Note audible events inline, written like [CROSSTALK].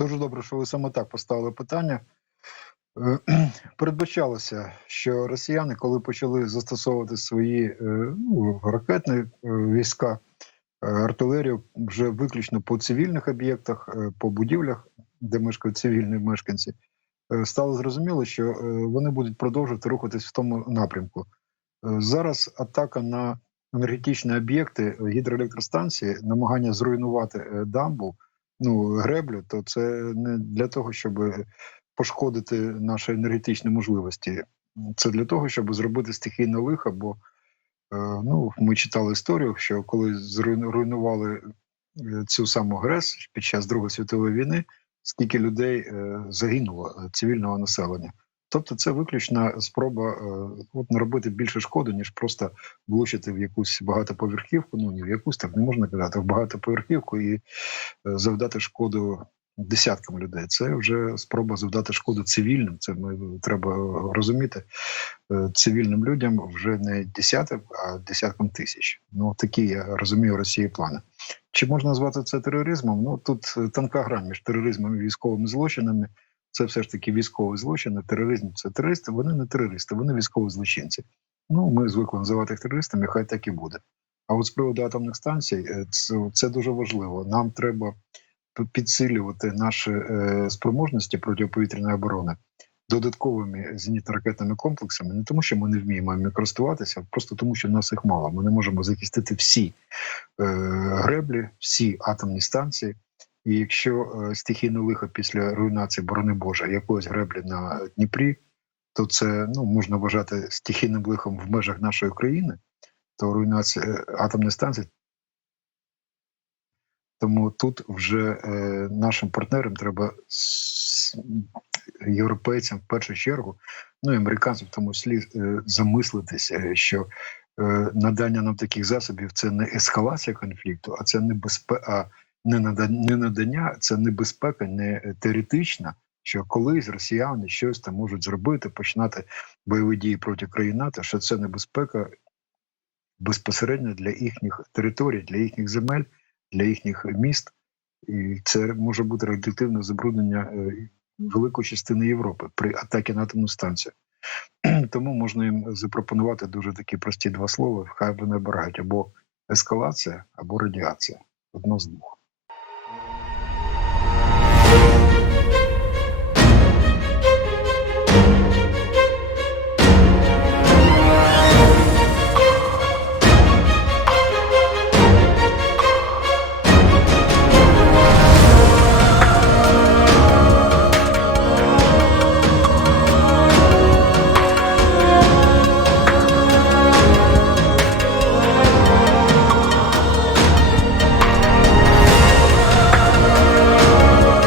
Дуже добре, що ви саме так поставили питання. Е, [CLEARS THROAT] Передбачалося, що росіяни, коли почали застосовувати свої е, ну, ракетні е, війська, артилерію вже виключно по цивільних об'єктах, по будівлях, де мешкають цивільні мешканці, стало зрозуміло, що вони будуть продовжувати рухатись в тому напрямку. Зараз атака на енергетичні об'єкти гідроелектростанції, намагання зруйнувати дамбу, ну греблю, то це не для того, щоб пошкодити наші енергетичні можливості. Це для того, щоб зробити стихійне лихо, бо е, ну, ми читали історію, що коли зруйнували е, цю саму ГРЕС під час Другої світової війни, скільки людей е, загинуло цивільного населення. Тобто, це виключна спроба е, от наробити більше шкоди, ніж просто влучити в якусь багатоповерхівку. Ну ні в якусь так не можна казати, в багатоповерхівку і е, завдати шкоду десяткам людей. Це вже спроба завдати шкоду цивільним. Це ми треба розуміти. Е, Цивільним людям вже не десятим, а десяткам тисяч. Ну такі я розумію Росії плани. Чи можна назвати це тероризмом? Ну тут тонка грань між тероризмом і військовими злочинами. Це все ж таки військові злочини. Тероризм це терористи. Вони не терористи, вони військові злочинці. Ну ми звикли називати їх терористами. Хай так і буде. А от з приводу атомних станцій, е, це, це дуже важливо. Нам треба підсилювати наші е, спроможності протиповітряної оборони додатковими зенітно-ракетними комплексами, не тому, що ми не вміємо ними користуватися, а просто тому, що в нас їх мало. Ми не можемо захистити всі е, греблі, всі атомні станції. І якщо е, стихійне лихо після руйнації борони Божа якоїсь греблі на Дніпрі, то це ну можна вважати стихійним лихом в межах нашої країни, то руйнація е, атомної станції. Тому тут вже е, нашим партнерам треба європейцям в першу чергу, ну і американцям в тому числі е, замислитися, що е, надання нам таких засобів це не ескалація конфлікту, а це небезпека, не надання, це небезпека, не теоретична. Що колись росіяни щось там можуть зробити, починати бойові дії проти країн НАТО, що це небезпека безпосередньо для їхніх територій, для їхніх земель, для їхніх міст, і це може бути радіоактивне забруднення е, великої частини Європи при атаці на атомну станцію. [CLEARS THROAT] Тому можна їм запропонувати дуже такі прості два слова. Хай вони обирають або ескалація, або радіація. Одно з двох.